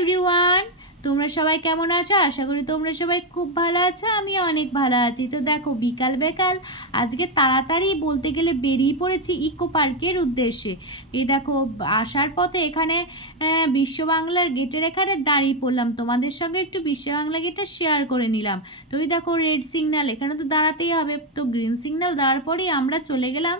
Everyone, তোমরা সবাই কেমন আছো? আশা করি তোমরা সবাই খুব ভালো আছো। আমি অনেক ভালো আছি। তো দেখো, বিকাল বিকাল আজকে তাড়াতাড়ি বলতে গেলে বেরিয়ে পড়েছি ইকো পার্কের উদ্দেশ্যে। এই দেখো, আসার পথে এখানে বিশ্ব বাংলার গেটের এখানে দাঁড়িয়ে পড়লাম। তোমাদের সঙ্গে একটু বিশ্ব বাংলা গেটটা শেয়ার করে নিলাম। তো এই দেখো, রেড সিগন্যাল, এখানে তো দাঁড়াতেই হবে। তো গ্রিন সিগন্যাল দেওয়ার পরেই আমরা চলে গেলাম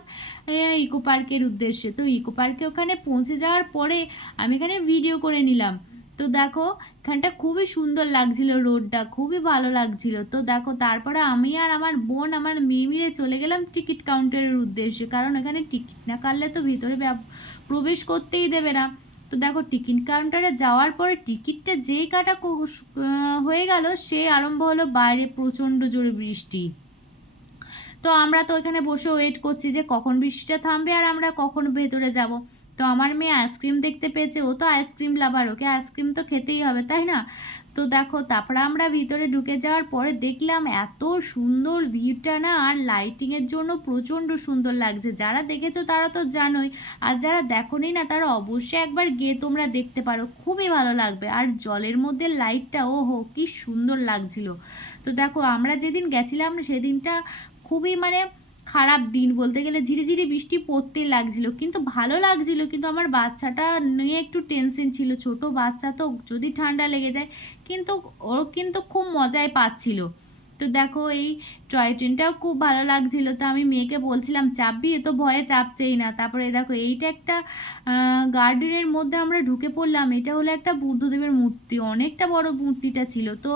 ইকো পার্কের উদ্দেশ্যে। তো ইকো পার্কে ওখানে পৌঁছে যাওয়ার পরে আমি এখানে ভিডিও করে নিলাম। তো দেখো, এখানটা খুবই সুন্দর লাগছিল, রোডটা খুবই ভালো লাগছিল। তো দেখো, তারপরে আমি আর আমার বোন, আমার মেয়ে মিলে চলে গেলাম টিকিট কাউন্টারের উদ্দেশ্যে, কারণ এখানে টিকিট না কাটলে তো ভিতরে প্রবেশ করতেই দেবে না। তো দেখো, টিকিট কাউন্টারে যাওয়ার পরে টিকিটটা যেই কাটা হয়ে গেল, সে আরম্ভ হলো বাইরে প্রচণ্ড জোরে বৃষ্টি। তো আমরা তো এখানে বসে ওয়েট করছি যে কখন বৃষ্টিটা থামবে আর আমরা কখন ভেতরে যাব। তো আমার মেয়ে আইসক্রিম দেখতে পেয়েছে, ও তো আইসক্রিম লাভার, ওকে আইসক্রিম তো খেতেই হবে, তাই না? তো দেখো, তারপরে আমরা ভিতরে ঢুকে যাওয়ার পরে দেখলাম এত সুন্দর ভিউটা না, আর লাইটিংয়ের জন্য প্রচণ্ড সুন্দর লাগছে। যারা দেখেছো তারা তো জানোই, আর যারা দেখোনি না তারা অবশ্যই একবার গিয়ে তোমরা দেখতে পারো, খুবই ভালো লাগবে। আর জলের মধ্যে লাইটটা, ওহো কি সুন্দর লাগছিল। তো দেখো, আমরা যেদিন গেছিলাম সেদিনটা খুবই খারাপ দিন বলতে গেলে, ঝিরিঝিরি বৃষ্টি পড়তে লাগছিল, কিন্তু ভালো লাগছিল। কিন্তু আমার বাচ্চাটা নিয়ে একটু টেনশন ছিল, ছোট বাচ্চা তো, যদি ঠান্ডা লেগে যায়। কিন্তু ওর কিন্তু খুব মজাই পাচ্ছিল। তো দেখো, এই টয় ট্রেনটাও খুব ভালো লাগছিল। তো আমি মেয়েকে বলছিলাম চাপবি, এ তো ভয়ে চাপছেই না। তারপরে দেখো, এইটা একটা গার্ডেনের মধ্যে আমরা ঢুকে পড়লাম। এটা হলো একটা বুদ্ধদেবের মূর্তি, অনেকটা বড় মূর্তিটা ছিল। তো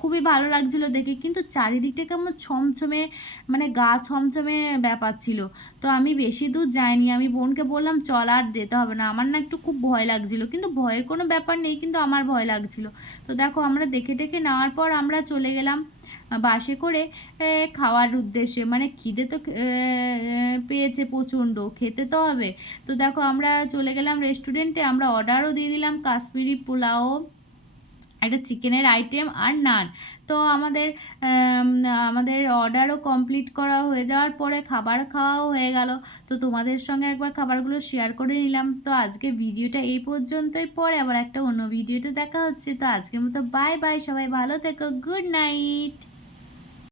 খুবই ভালো লাগছিল দেখে, কিন্তু চারিদিকটা কেমন ছমছমে, গা ছমছমে ব্যাপার ছিল। তো আমি বেশি দূর যাইনি, আমি বোনকে বললাম চল, আর যেতে হবে না, আমার না একটু খুব ভয় লাগছিল। কিন্তু ভয়ের কোনো ব্যাপার নেই, কিন্তু আমার ভয় লাগছিল। তো দেখো, আমরা দেখে টেকে নেওয়ার পর আমরা চলে গেলাম বাসে করে খাওয়ার উদ্দেশ্যে। খিদে তো পেয়েছে প্রচণ্ড, খেতে তো হবে। তো দেখো, আমরা চলে গেলাম রেস্টুরেন্টে, আমরা অর্ডারও দিয়ে দিলাম কাশ্মীরি পোলাও, একটা চিকেনের আইটেম আর নান। তো আমাদের অর্ডারও কমপ্লিট করা হয়ে যাওয়ার পরে খাবার খাওয়াও হয়ে গেল। তো তোমাদের সঙ্গে একবার খাবারগুলো শেয়ার করে নিলাম। তো আজকে ভিডিওটা এই পর্যন্তই, পরে আবার একটা অন্য ভিডিওতে দেখা হচ্ছে। তো আজকের মতো বাই বাই, সবাই ভালো থেকো, গুড নাইট।